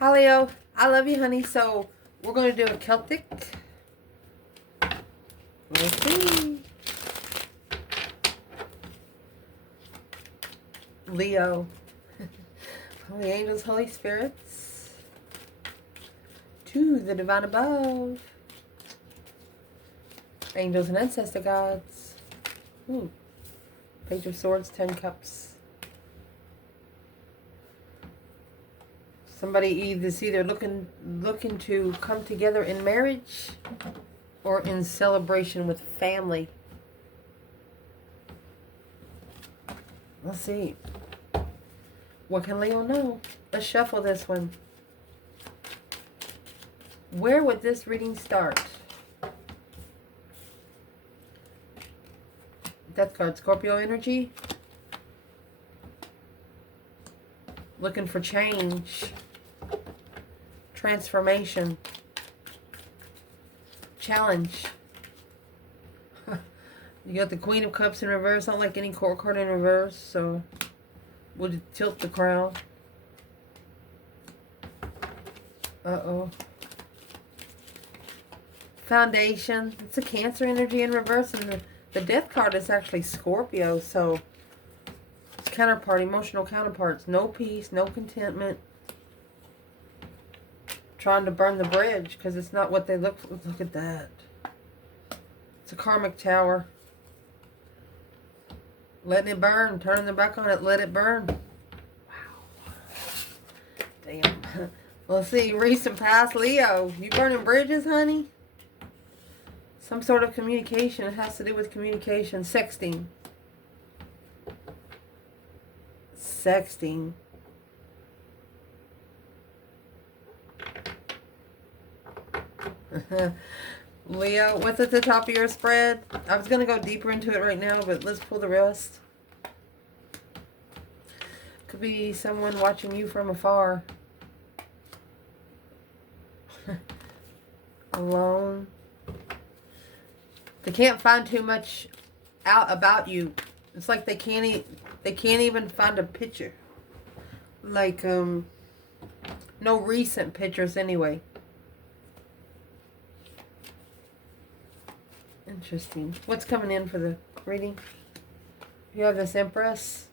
Hi Leo, I love you, honey. So we're going to do a Celtic. Let's see. Leo. Holy angels, Holy spirits. To the divine above. Angels and ancestor gods. Ooh. Page of Swords, 10 cups. Somebody is either looking to come together in marriage or in celebration with family. Let's see. What can Leo know? Let's shuffle this one. Where would this reading start? Death card, Scorpio energy. Looking for change. Transformation. Challenge. You got the Queen of Cups in reverse. Not like any court card in reverse, so we'll tilt the crown. Uh-oh. Foundation. It's a Cancer energy in reverse, and the Death card is actually Scorpio, so it's counterpart, emotional counterparts. No peace, no contentment. Trying to burn the bridge because it's not what they look at that. It's a karmic tower. Letting it burn, turning their back on it, let it burn. Wow. Damn. Let's see, recent past Leo. You burning bridges, honey? Some sort of communication. It has to do with communication. Sexting. Sexting. Leo, what's at the top of your spread? I was going to go deeper into it right now, but let's pull the rest. Could be someone watching you from afar. Alone. They can't find too much out about you. It's like they can't even find a picture. Like, no recent pictures anyway. Interesting. What's coming in for the reading? You have this Empress.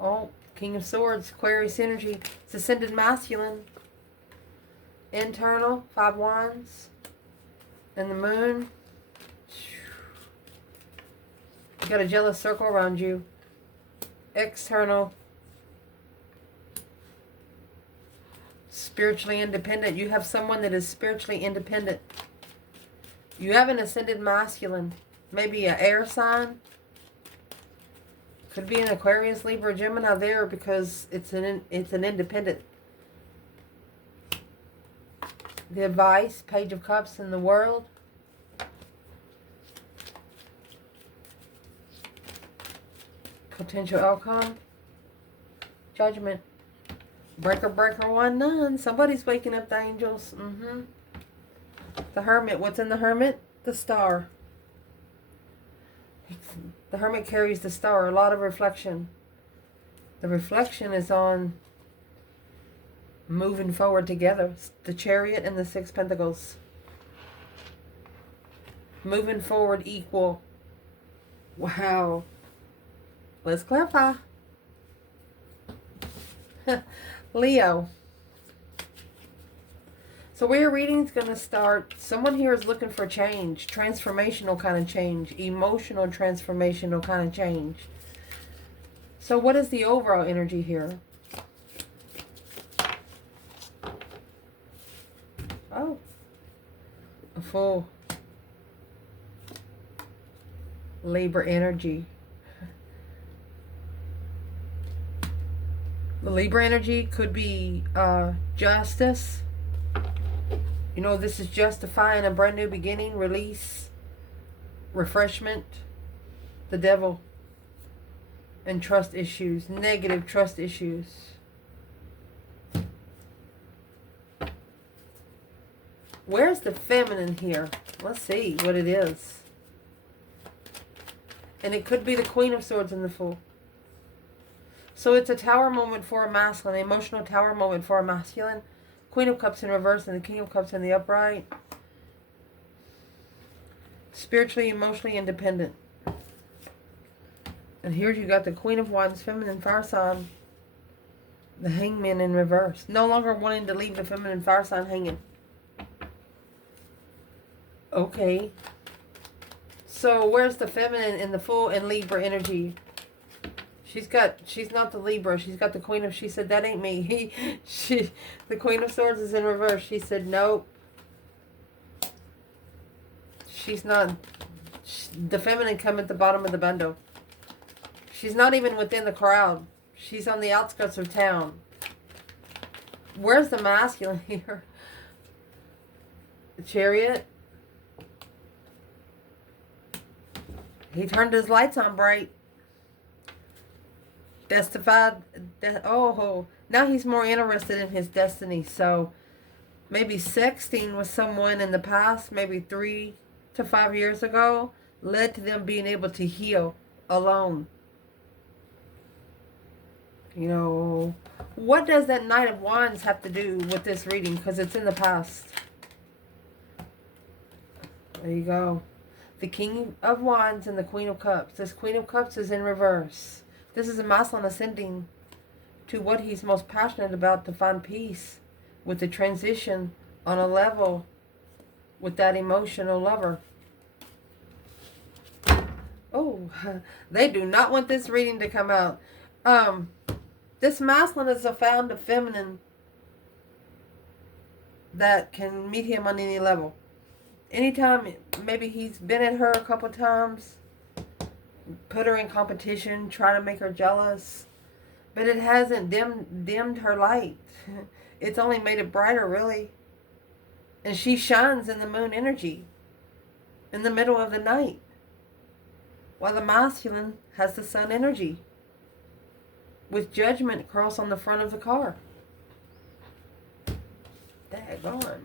Oh, King of Swords, Aquarius energy. It's ascended masculine. Internal, 5 wands. And the moon. You got a jealous circle around you. External. Spiritually independent. You have someone that is spiritually independent. You have an ascended masculine. Maybe an air sign. Could be an Aquarius, Libra, Gemini there because it's an independent. The advice, Page of Cups in the world. Potential outcome. Judgment. Breaker, breaker, 1, none. Somebody's waking up the angels. The Hermit. What's in the Hermit? The Star. The Hermit carries the Star. A lot of reflection. The reflection is on moving forward together. The Chariot and the 6 Pentacles. Moving forward equal. Wow. Let's clarify. Leo. So where your reading's going to start, someone here is looking for change. Transformational kind of change. Emotional transformational kind of change. So what is the overall energy here? Oh. A full Libra energy. The Libra energy could be justice. You know, this is justifying a brand new beginning, release, refreshment, the devil, and trust issues, negative trust issues. Where's the feminine here? Let's see what it is. And it could be the Queen of Swords in the Fool. So it's a tower moment for a masculine, emotional tower moment for a masculine. Queen of Cups in reverse and the King of Cups in the upright. Spiritually, emotionally independent. And here you got the Queen of Wands, feminine fire sign. The Hangman in reverse. No longer wanting to leave the feminine fire sign hanging. Okay. So where's the feminine in the full and Libra energy? She's not the Libra. She's got the Queen of, she said, that ain't me. The Queen of Swords is in reverse. She said, nope. She's not, the feminine come at the bottom of the bundle. She's not even within the crowd. She's on the outskirts of town. Where's the masculine here? The Chariot. He turned his lights on bright. Testified. Oh, now he's more interested in his destiny. So maybe sexting with someone in the past, maybe 3 to 5 years ago, led to them being able to heal alone. You know, what does that Knight of Wands have to do with this reading? Because it's in the past. There you go. The King of Wands and the Queen of Cups. This Queen of Cups is in reverse. This is a masculine ascending to what he's most passionate about, to find peace with the transition on a level with that emotional lover. Oh, they do not want this reading to come out. This masculine is found a feminine that can meet him on any level. Anytime, maybe he's been at her a couple times, put her in competition, try to make her jealous, but it hasn't dimmed her light. It's only made it brighter, really. And she shines in the moon energy in the middle of the night, while the masculine has the sun energy with Judgment cross on the front of the car. Daggone.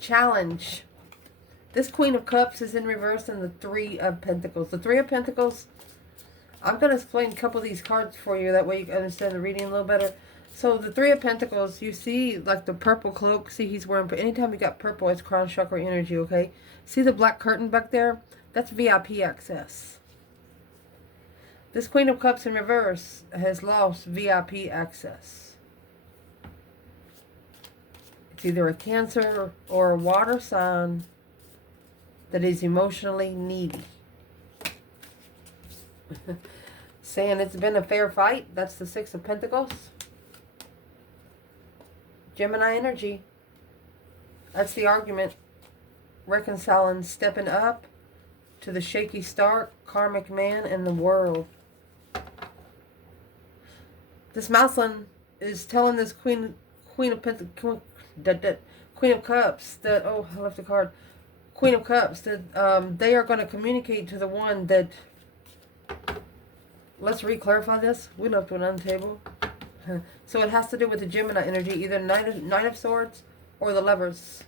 Challenge. This Queen of Cups is in reverse and the Three of Pentacles. The Three of Pentacles, I'm going to explain a couple of these cards for you. That way you can understand the reading a little better. So the Three of Pentacles, you see like the purple cloak. See, he's wearing, anytime you got purple, it's crown chakra energy, okay? See the black curtain back there? That's VIP access. This Queen of Cups in reverse has lost VIP access. It's either a Cancer or a water sign that is emotionally needy. Saying it's been a fair fight. That's the Six of Pentacles. Gemini energy. That's the argument. Reconciling, stepping up to the shaky start, karmic man, and the world. This masculine is telling this Queen of Pentacles, Queen of Cups that, oh, I left the card. Queen of Cups that they are going to communicate to the one that, let's re-clarify this. We left one on the table. So it has to do with the Gemini energy, either Knight of Swords or the Lovers.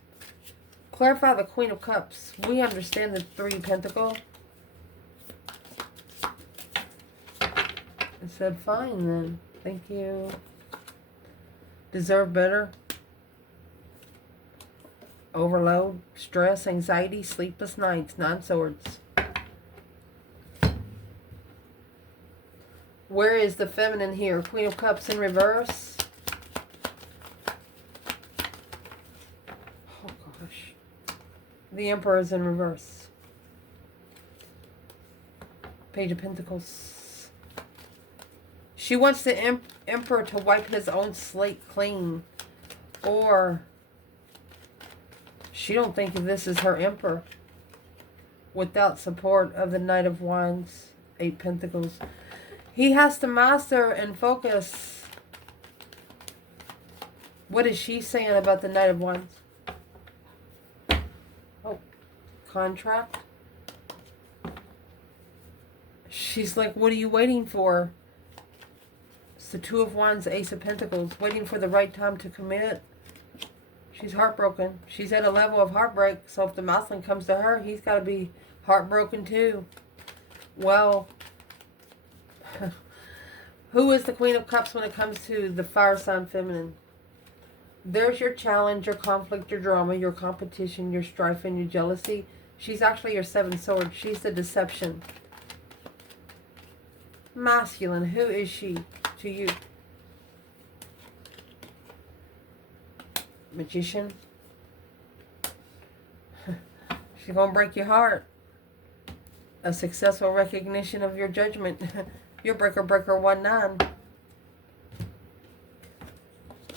Clarify the Queen of Cups. We understand the Three Pentacle. I said, fine then. Thank you. Deserve better. Overload, stress, anxiety, sleepless nights, 9 swords. Where is the feminine here? Queen of Cups in reverse. Oh gosh. The Emperor is in reverse. Page of Pentacles. She wants the Emperor to wipe his own slate clean. Or she don't think this is her Emperor without support of the Knight of Wands, 8 Pentacles. He has to master and focus. What is she saying about the Knight of Wands? Oh, contract. She's like, what are you waiting for? It's the Two of Wands, Ace of Pentacles. Waiting for the right time to commit. She's heartbroken. She's at a level of heartbreak. So if the masculine comes to her, he's got to be heartbroken too. Well, Who is the Queen of Cups when it comes to the fire sign feminine? There's your challenge, your conflict, your drama, your competition, your strife, and your jealousy. She's actually your Seven Swords. She's the deception. Masculine, who is she to you? Magician. She's going to break your heart. A successful recognition of your judgment. Your breaker 1-9.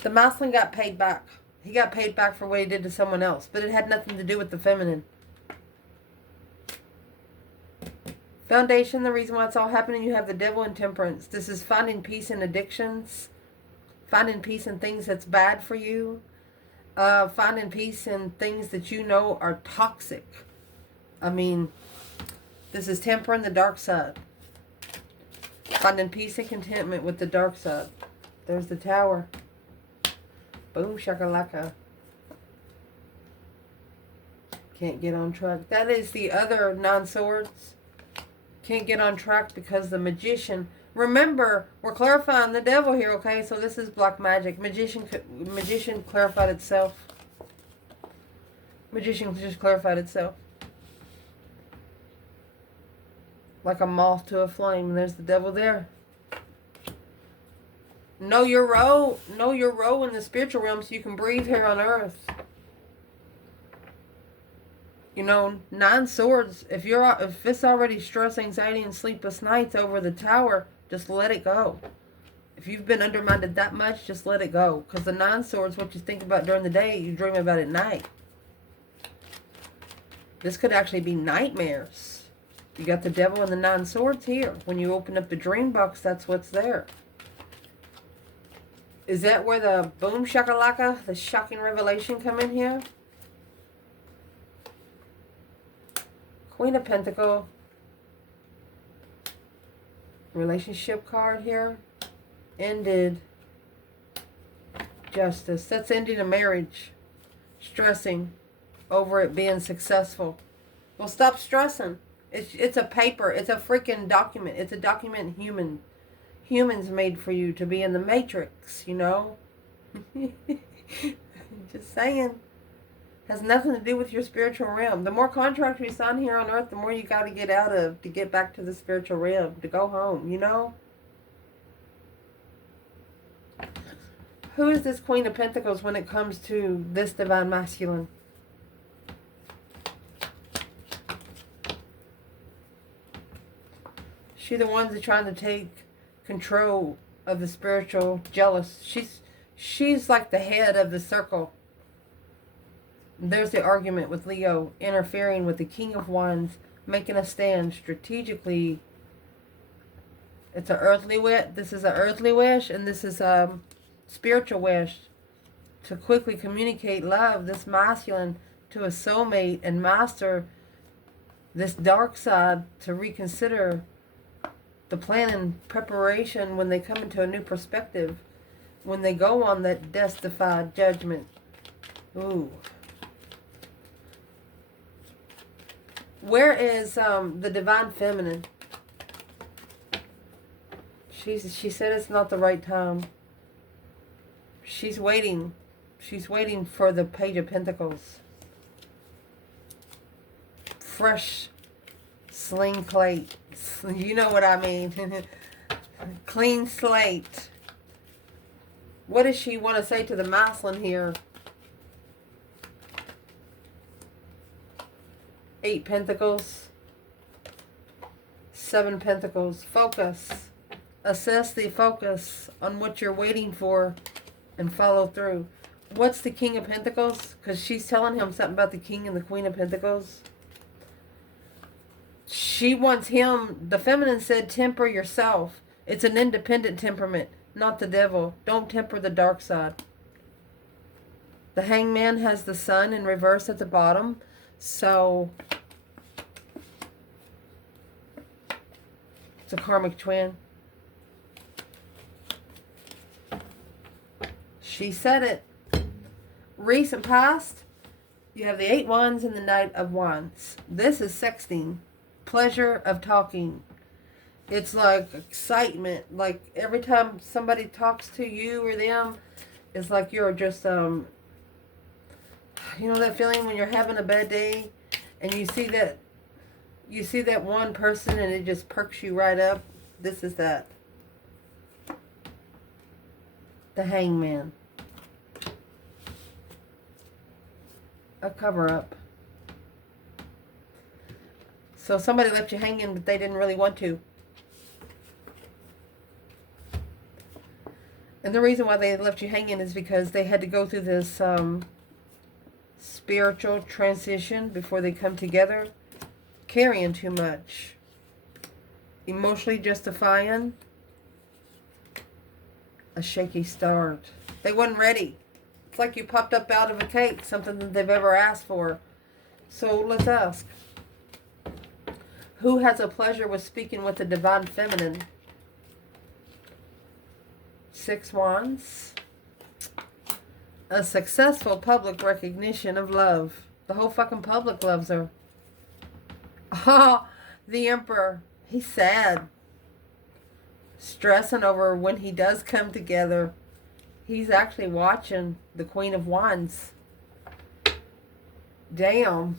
The masculine got paid back. He got paid back for what he did to someone else. But it had nothing to do with the feminine. Foundation, the reason why it's all happening, you have the devil and temperance. This is finding peace in addictions. Finding peace in things that's bad for you. Finding peace in things that you know are toxic. I mean, this is tempering the dark side. Finding peace and contentment with the dark side. There's the Tower. Boom shakalaka. Can't get on track. That is the other 9 swords. Can't get on track because the magician. Remember, we're clarifying the devil here, okay? So this is black magic. Magician clarified itself. Magician just clarified itself. Like a moth to a flame. There's the devil there. Know your role. Know your role in the spiritual realm so you can breathe here on earth. You know, 9 swords. If it's already stress, anxiety, and sleepless nights over the Tower, just let it go. If you've been undermined that much, just let it go. Because the 9 swords, what you think about during the day, you dream about at night. This could actually be nightmares. You got the devil and the 9 swords here. When you open up the dream box, that's what's there. Is that where the boom shakalaka, the shocking revelation come in here? Queen of Pentacles. Relationship card here. Ended. Justice. That's ending a marriage. Stressing over it being successful. Well, stop stressing. It's a paper. It's a freaking document. It's a document humans made for you to be in the matrix, you know? Just saying. Has nothing to do with your spiritual realm. The more contracts you sign here on earth, the more you got to get out of to get back to the spiritual realm, to go home, you know? Who is this Queen of Pentacles when it comes to this divine masculine? She's the ones that are trying to take control of the spiritual jealous. She's like the head of the circle. There's the argument with Leo interfering with the King of Wands, making a stand strategically. It's an earthly wish. This is an earthly wish, and this is a spiritual wish to quickly communicate love, this masculine, to a soulmate and master this dark side, to reconsider the plan and preparation when they come into a new perspective, when they go on that justified judgment. Ooh. Where is the divine feminine? She said it's not the right time. She's waiting. She's waiting for the Page of Pentacles. Fresh sling plate. You know what I mean. Clean slate. What does she want to say to the masculine here? 8 Pentacles. 7 Pentacles. Focus. Assess the focus on what you're waiting for and follow through. What's the King of Pentacles? Because she's telling him something about the King and the Queen of Pentacles. She wants him, the feminine said, temper yourself. It's an independent temperament, not the devil. Don't temper the dark side. The Hangman has the Sun in reverse at the bottom. So it's a karmic twin. She said it. Recent past, you have the 8 Wands and the Knight of Wands. This is sexting. Pleasure of talking. It's like excitement. Like every time somebody talks to you or them, it's like you're just, you know that feeling when you're having a bad day and you see that one person and it just perks you right up? This is that. The Hangman. A cover-up. So somebody left you hanging, but they didn't really want to. And the reason why they left you hanging is because they had to go through this spiritual transition before they come together. Carrying too much. Emotionally justifying. A shaky start. They wasn't ready. It's like you popped up out of a cake, something that they've ever asked for. So let's ask. Who has a pleasure with speaking with the Divine Feminine? 6 Wands. A successful public recognition of love. The whole fucking public loves her. Oh, the Emperor. He's sad. Stressing over when he does come together. He's actually watching the Queen of Wands. Damn.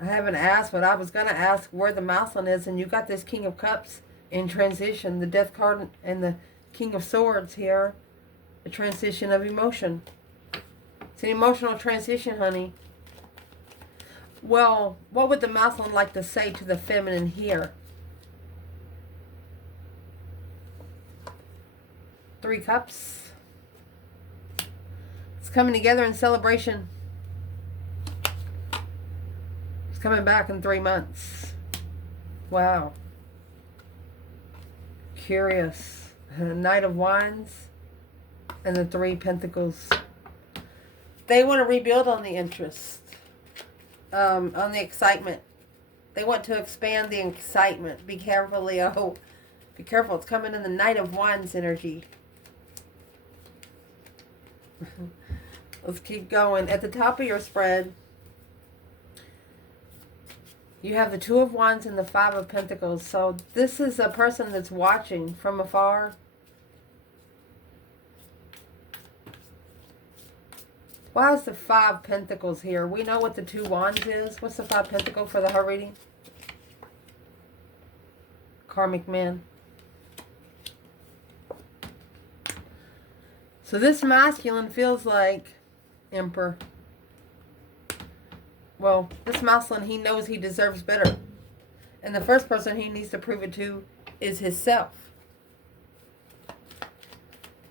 I haven't asked, but I was going to ask where the Maslin is, and you got this King of Cups in transition, the Death card and the King of Swords here. A transition of emotion. It's an emotional transition, honey. Well, what would the Maslin like to say to the feminine here? 3 Cups. It's coming together in celebration. It's coming back in 3 months. Wow. Curious. Knight of Wands and the 3 Pentacles. They want to rebuild on the interest. On the excitement. They want to expand the excitement. Be careful, Leo. Be careful. It's coming in the Knight of Wands energy. Let's keep going. At the top of your spread, you have the 2 of Wands and the 5 of Pentacles. So this is a person that's watching from afar. Why is the 5 Pentacles here? We know what the 2 Wands is. What's the 5 Pentacle for the heart reading? Karmic man. So this masculine feels like Emperor. Well, this masculine, he knows he deserves better. And the first person he needs to prove it to is himself.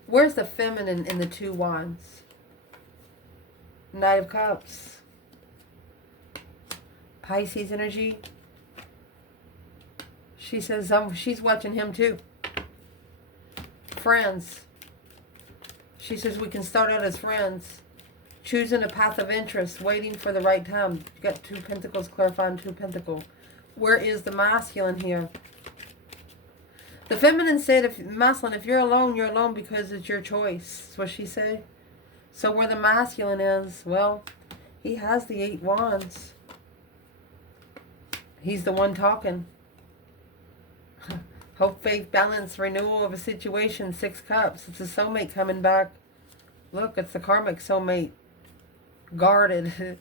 Where's the feminine in the 2 Wands? Knight of Cups. Pisces energy. She says she's watching him too. Friends. She says we can start out as friends. Choosing a path of interest, waiting for the right time. You got 2 Pentacles, clarifying 2 Pentacles. Where is the masculine here? The feminine said, if you're alone because it's your choice. That's what she said. So where the masculine is, well, he has the 8 Wands. He's the one talking. Hope, faith, balance, renewal of a situation, 6 Cups. It's a soulmate coming back. Look, it's the karmic soulmate. Guarded.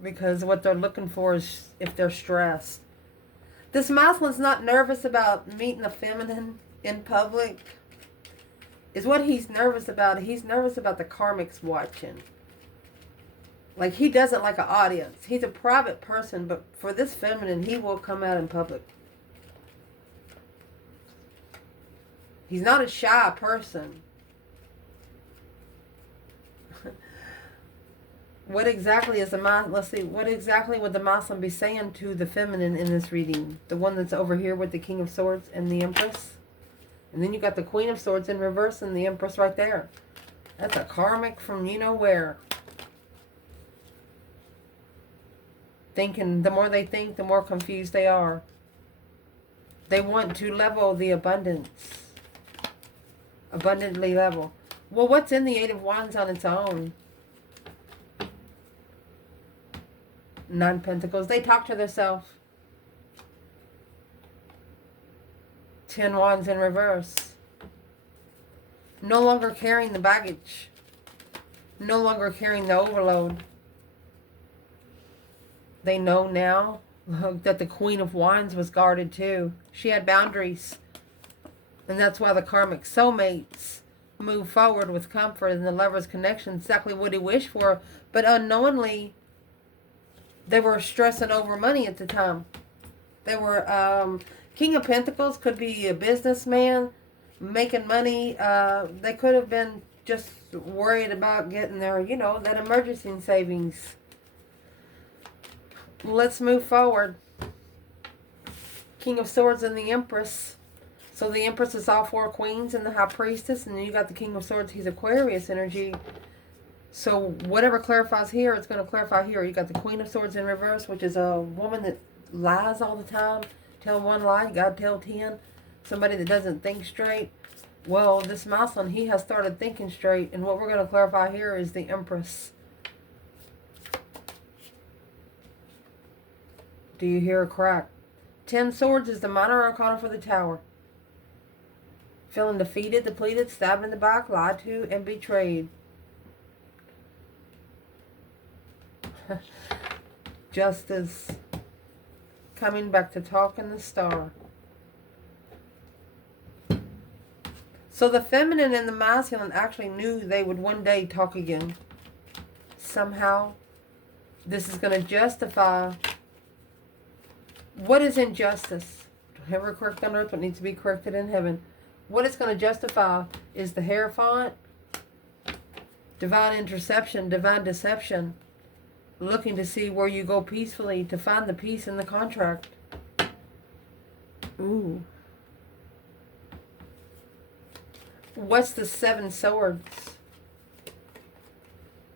Because what they're looking for is if they're stressed. This masculine's not nervous about meeting a feminine in public. Is what he's nervous about. He's nervous about the karmics watching. Like, he doesn't like an audience. He's a private person, but for this feminine, he will come out in public. He's not a shy person. What exactly is the let's see, what exactly would the masculine be saying to the feminine in this reading? The one that's over here with the King of Swords and the Empress. And then you got the Queen of Swords in reverse and the Empress right there. That's a karmic from you know where. Thinking, the more they think, the more confused they are. They want to level the abundance. Abundantly level. Well, what's in the 8 of Wands on its own? 9 Pentacles. They talk to themselves. 10 Wands in reverse. No longer carrying the baggage. No longer carrying the overload. They know now that the Queen of Wands was guarded too. She had boundaries. And that's why the karmic soulmates move forward with comfort and the lover's connection. Exactly what he wished for. But unknowingly, they were stressing over money at the time. They were, King of Pentacles could be a businessman making money. They could have been just worried about getting their, you know, that emergency savings. Let's move forward. King of Swords and the Empress. So the Empress is all 4 queens and the High Priestess. And then you got the King of Swords. He's Aquarius energy. So whatever clarifies here, it's going to clarify here. You got the Queen of Swords in reverse, which is a woman that lies all the time. Tell one lie, God tell 10. Somebody that doesn't think straight. Well, this masculine, he has started thinking straight. And what we're going to clarify here is the Empress. Do you hear a crack? 10 Swords is the minor arcana for the Tower. Feeling defeated, depleted, stabbed in the back, lied to, and betrayed. Justice. Coming back to talk in the Star. So the feminine and the masculine actually knew they would one day talk again. Somehow, this is going to justify what is injustice. Whatever correct on earth, what needs to be corrected in heaven. What it's going to justify is the Hierophant, divine interception, divine deception, looking to see where you go peacefully to find the peace in the contract. Ooh. What's the 7 Swords?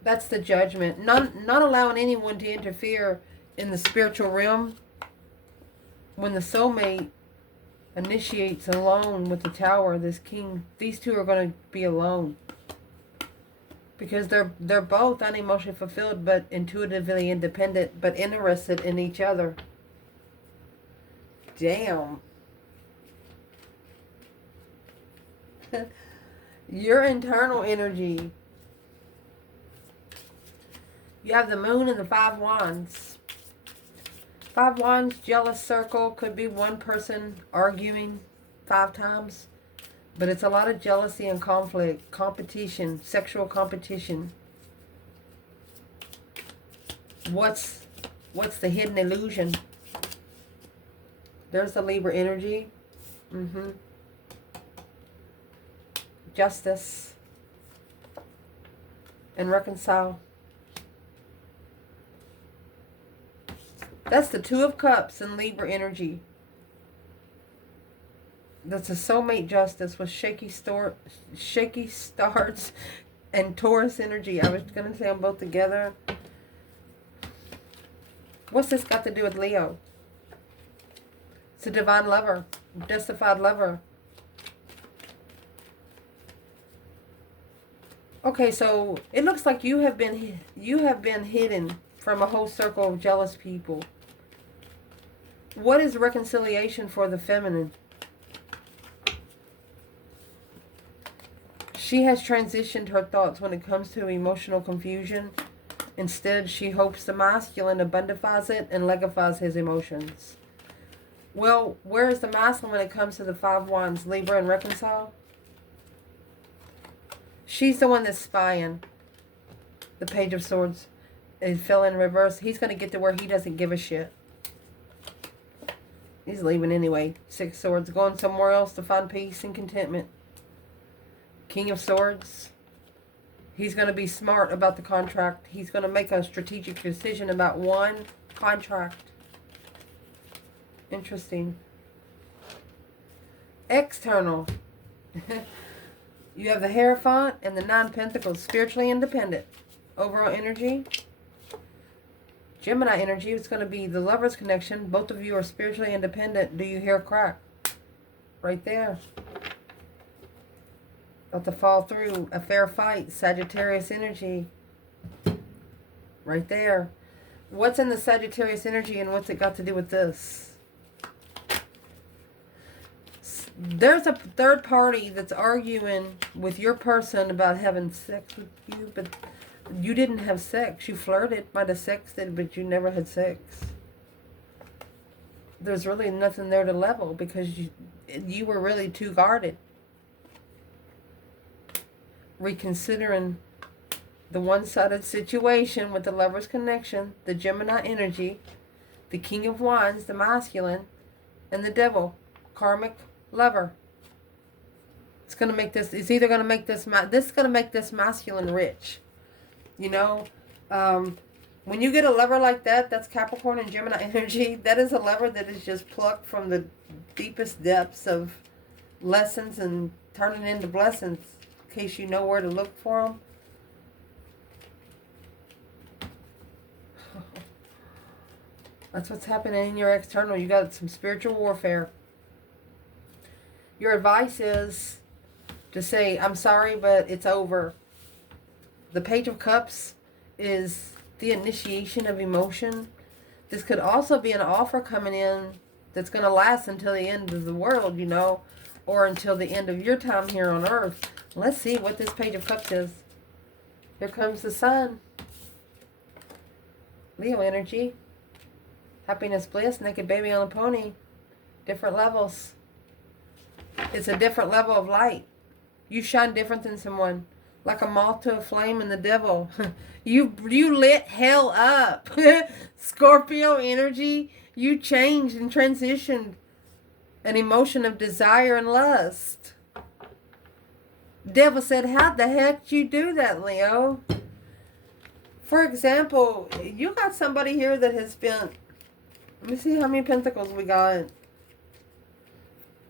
That's the Judgment. Not allowing anyone to interfere in the spiritual realm. When the soulmate initiates alone with the Tower, this king, these two are going to be alone. Because they're both unemotionally fulfilled, but intuitively independent, but interested in each other. Damn. Your internal energy. You have the Moon and the 5 Wands. 5 Wands, jealous circle. Could be one person arguing 5 times. But it's a lot of jealousy and conflict. Competition. Sexual competition. What's the hidden illusion? There's the Libra energy. Justice. And reconcile. That's the 2 of Cups and Libra energy. That's a soulmate justice with shaky starts and Taurus energy. I was going to say them both together. What's this got to do with Leo? It's a divine lover. Justified lover. Okay, so it looks like you have been hidden from a whole circle of jealous people. What is reconciliation for the feminine? She has transitioned her thoughts when it comes to emotional confusion. Instead, she hopes the masculine abundifies it and legifies his emotions. Well, where is the masculine when it comes to the 5 Wands? Libra and reconcile? She's the one that's spying. The Page of Swords. It fell in reverse. He's going to get to where he doesn't give a shit. He's leaving anyway. 6 Swords. Going somewhere else to find peace and contentment. King of Swords. He's going to be smart about the contract. He's going to make a strategic decision about one contract. Interesting. External. You have the Hierophant and the 9 Pentacles. Spiritually independent. Overall energy. Gemini energy. It's going to be the lover's connection. Both of you are spiritually independent. Do you hear a crack? Right there. About to fall through. A fair fight. Sagittarius energy. Right there. What's in the Sagittarius energy and what's it got to do with this? There's a third party that's arguing with your person about having sex with you, but you didn't have sex. You flirted, might have sexted, but you never had sex. There's really nothing there to level because you were really too guarded. Reconsidering the one-sided situation with the Lover's connection, the Gemini energy, the King of Wands, the masculine, and the Devil, karmic lover. It's going to make this, it's either going to make this is going to make this masculine rich. You know, when you get a lover like that, that's Capricorn and Gemini energy, that is a lover that is just plucked from the deepest depths of lessons and turning into blessings, in case you know where to look for them. That's what's happening in your external. You got some spiritual warfare. Your advice is to say, I'm sorry, but it's over. The Page of Cups is the initiation of emotion. This could also be an offer coming in that's going to last until the end of the world, you know, or until the end of your time here on Earth. Let's see what this Page of Cups is. Here comes the Sun. Leo energy. Happiness, bliss, naked baby on a pony. Different levels. It's a different level of light. You shine different than someone. Like a moth to a flame in the Devil. You lit hell up. Scorpio energy. You changed and transitioned an emotion of desire and lust. Devil said, how the heck did you do that, Leo? For example, you got somebody here that has spent, let me see how many pentacles we got.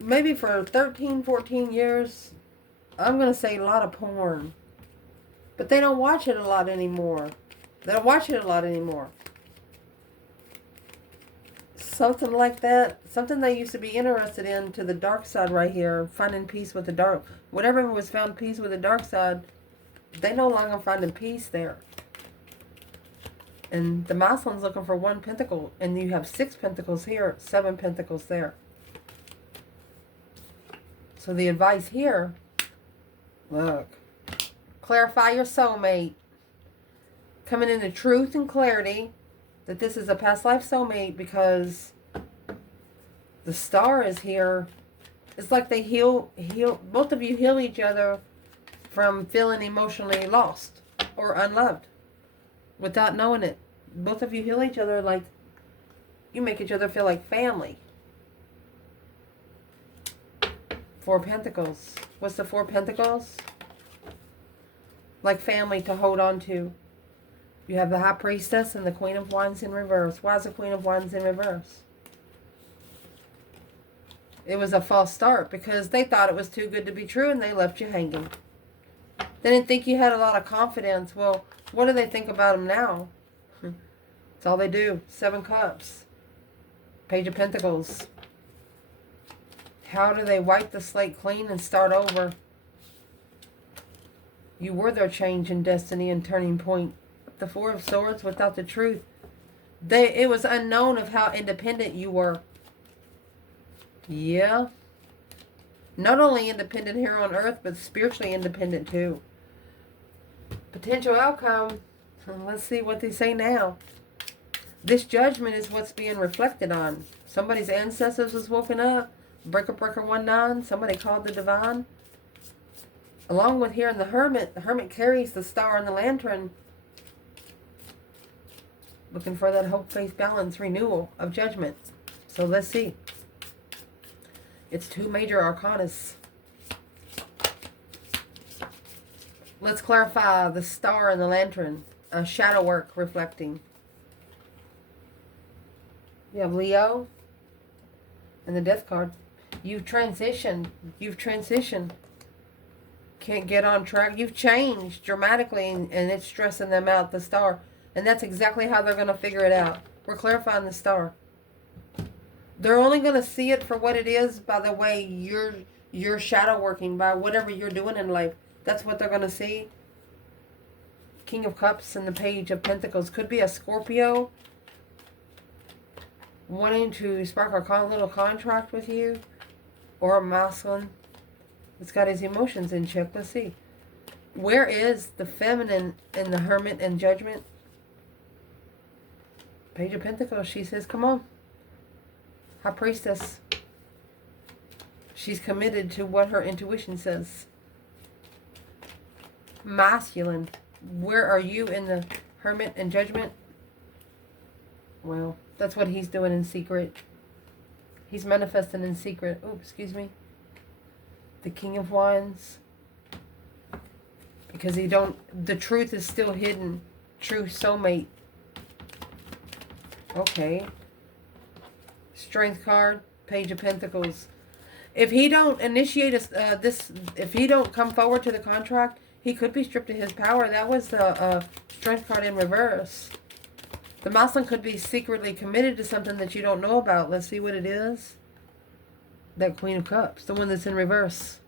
Maybe for 13, 14 years. I'm going to say a lot of porn. But they don't watch it a lot anymore. They don't watch it a lot anymore. Something like that. Something they used to be interested in to the dark side right here. Finding peace with the dark. Whatever was found peace with the dark side, they no longer finding peace there. And the masculine's looking for 1 pentacle. And you have 6 pentacles here, 7 pentacles there. So the advice here, look, clarify your soulmate. Coming into truth and clarity that this is a past life soulmate, because the Star is here. It's like they heal, both of you heal each other from feeling emotionally lost or unloved without knowing it. Both of you heal each other, like you make each other feel like family. 4 Pentacles. What's the 4 Pentacles? Like family to hold on to. You have the High Priestess and the Queen of Wands in reverse. Why is the Queen of Wands in reverse? It was a false start because they thought it was too good to be true and they left you hanging. They didn't think you had a lot of confidence. Well, what do they think about them now? That's all they do. 7 Cups. Page of Pentacles. How do they wipe the slate clean and start over? You were their change in destiny and turning point. The 4 of Swords without the truth. It was unknown of how independent you were. Yeah. Not only independent here on Earth, but spiritually independent too. Potential outcome. Let's see what they say now. This judgment is what's being reflected on. Somebody's ancestors was woken up. Breaker 19. Somebody called the divine. Along with here in the Hermit carries the Star and the Lantern. Looking for that hope, faith, balance, renewal of judgment. So let's see. It's 2 major arcanas. Let's clarify the Star and the Lantern. Shadow work reflecting. You have Leo and the Death card. You've transitioned. You've transitioned. Can't get on track. You've changed dramatically, and it's stressing them out, the Star. And that's exactly how they're going to figure it out. We're clarifying the Star. They're only going to see it for what it is by the way you're shadow working, by whatever you're doing in life. That's what they're going to see. King of Cups and the Page of Pentacles. Could be a Scorpio wanting to spark a little contract with you. or a masculine that's got his emotions in check. Let's see. Where is the feminine in the Hermit and Judgment? Page of Pentacles. She says, come on. High Priestess. She's committed to what her intuition says. Masculine. Where are you in the Hermit and Judgment? Well, that's what he's doing in secret. He's manifesting in secret. Oh, excuse me. The King of Wands. Because the truth is still hidden. True soulmate. Okay. Strength card. Page of Pentacles. If he don't initiate if he don't come forward to the contract, he could be stripped of his power. That was the Strength card in reverse. The masculine could be secretly committed to something that you don't know about. Let's see what it is. That Queen of Cups. The one that's in reverse.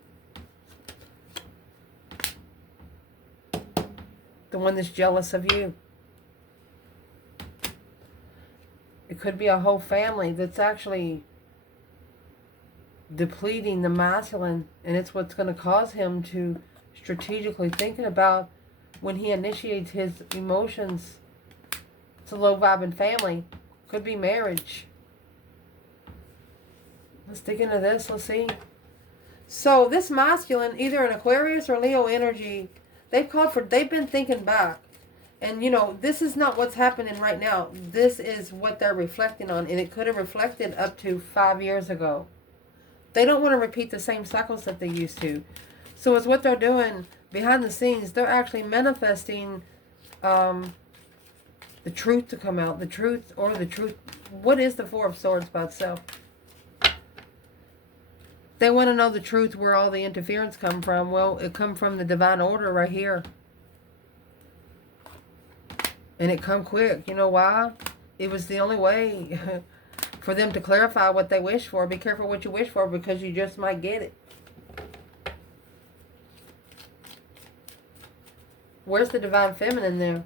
The one that's jealous of you. It could be a whole family that's actually depleting the masculine. And it's what's going to cause him to strategically thinking about when he initiates his emotions. It's a low vibing family. Could be marriage. Let's dig into this. Let's see. So this masculine, either an Aquarius or Leo energy, they've been thinking back. And you know, this is not what's happening right now. This is what they're reflecting on. And it could have reflected up to 5 years ago. They don't want to repeat the same cycles that they used to. So it's what they're doing behind the scenes. They're actually manifesting the truth to come out. The truth or the truth. What is the Four of Swords by itself? They want to know the truth, where all the interference come from. Well, it come from the divine order right here. And it come quick. You know why? It was the only way for them to clarify what they wish for. Be careful what you wish for, because you just might get it. Where's the divine feminine there?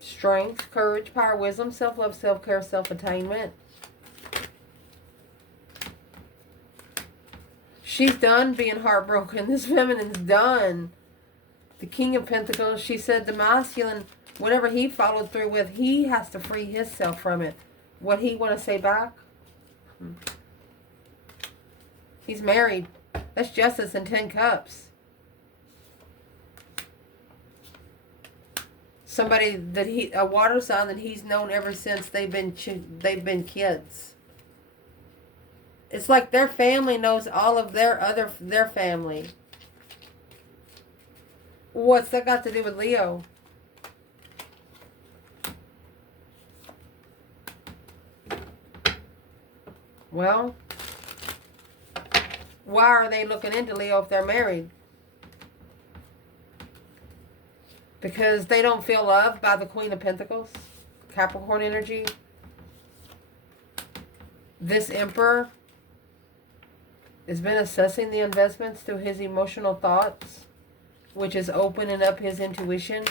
Strength, courage, power, wisdom, self-love, self-care, self-attainment. She's done being heartbroken. This feminine's done. The King of Pentacles, she said the masculine, whatever he followed through with, he has to free himself from it. What he want to say back? He's married. That's Justice and 10 Cups. Somebody that a water sign that he's known ever since they've been kids. It's like their family knows all of their family. What's that got to do with Leo? Well, why are they looking into Leo if they're married? Because they don't feel loved by the Queen of Pentacles. Capricorn energy. This Emperor has been assessing the investments through his emotional thoughts, which is opening up his intuition.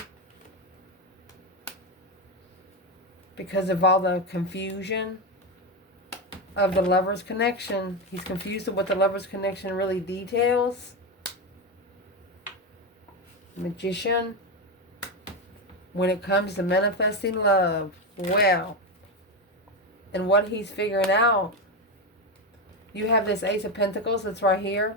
Because of all the confusion of the lover's connection. He's confused of what the lover's connection really details. Magician. When it comes to manifesting love, well, and what he's figuring out, you have this Ace of Pentacles that's right here.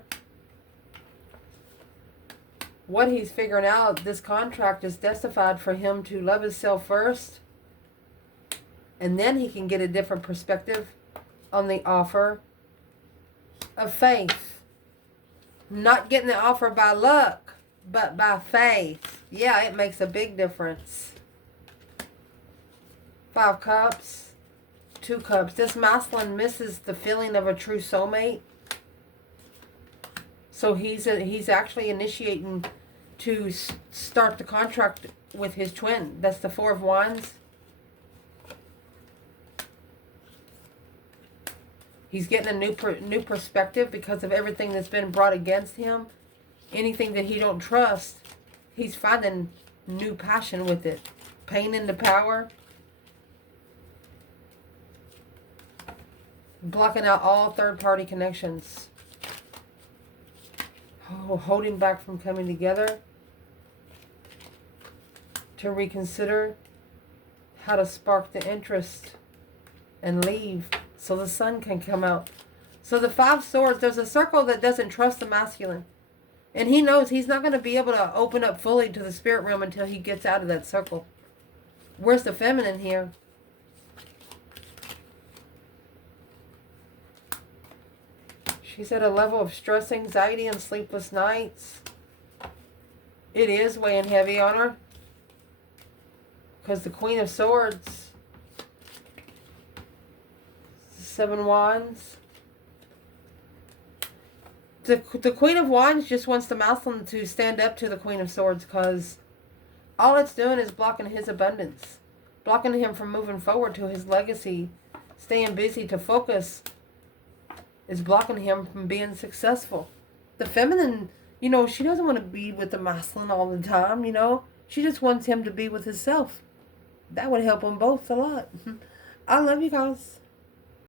What he's figuring out, this contract is testified for him to love himself first, and then he can get a different perspective on the offer of faith. Not getting the offer by luck, but by faith. Yeah, it makes a big difference. 5 Cups, 2 Cups. This masculine misses the feeling of a true soulmate. So he's actually initiating to start the contract with his twin. That's the 4 of Wands. He's getting a new perspective because of everything that's been brought against him. Anything that he don't trust, he's finding new passion with it. Pain into power. Blocking out all third-party connections. holding back from coming together, to reconsider how to spark the interest and leave so the sun can come out. So the 5 swords, there's a circle that doesn't trust the masculine. And he knows he's not going to be able to open up fully to the spirit realm until he gets out of that circle. Where's the feminine here? She's at a level of stress, anxiety, and sleepless nights. It is weighing heavy on her. Because the Queen of Swords, 7 Wands. The Queen of Wands just wants the masculine to stand up to the Queen of Swords, because all it's doing is blocking his abundance. Blocking him from moving forward to his legacy. Staying busy to focus is blocking him from being successful. The feminine, you know, she doesn't want to be with the masculine all the time, you know. She just wants him to be with himself. That would help them both a lot. I love you guys.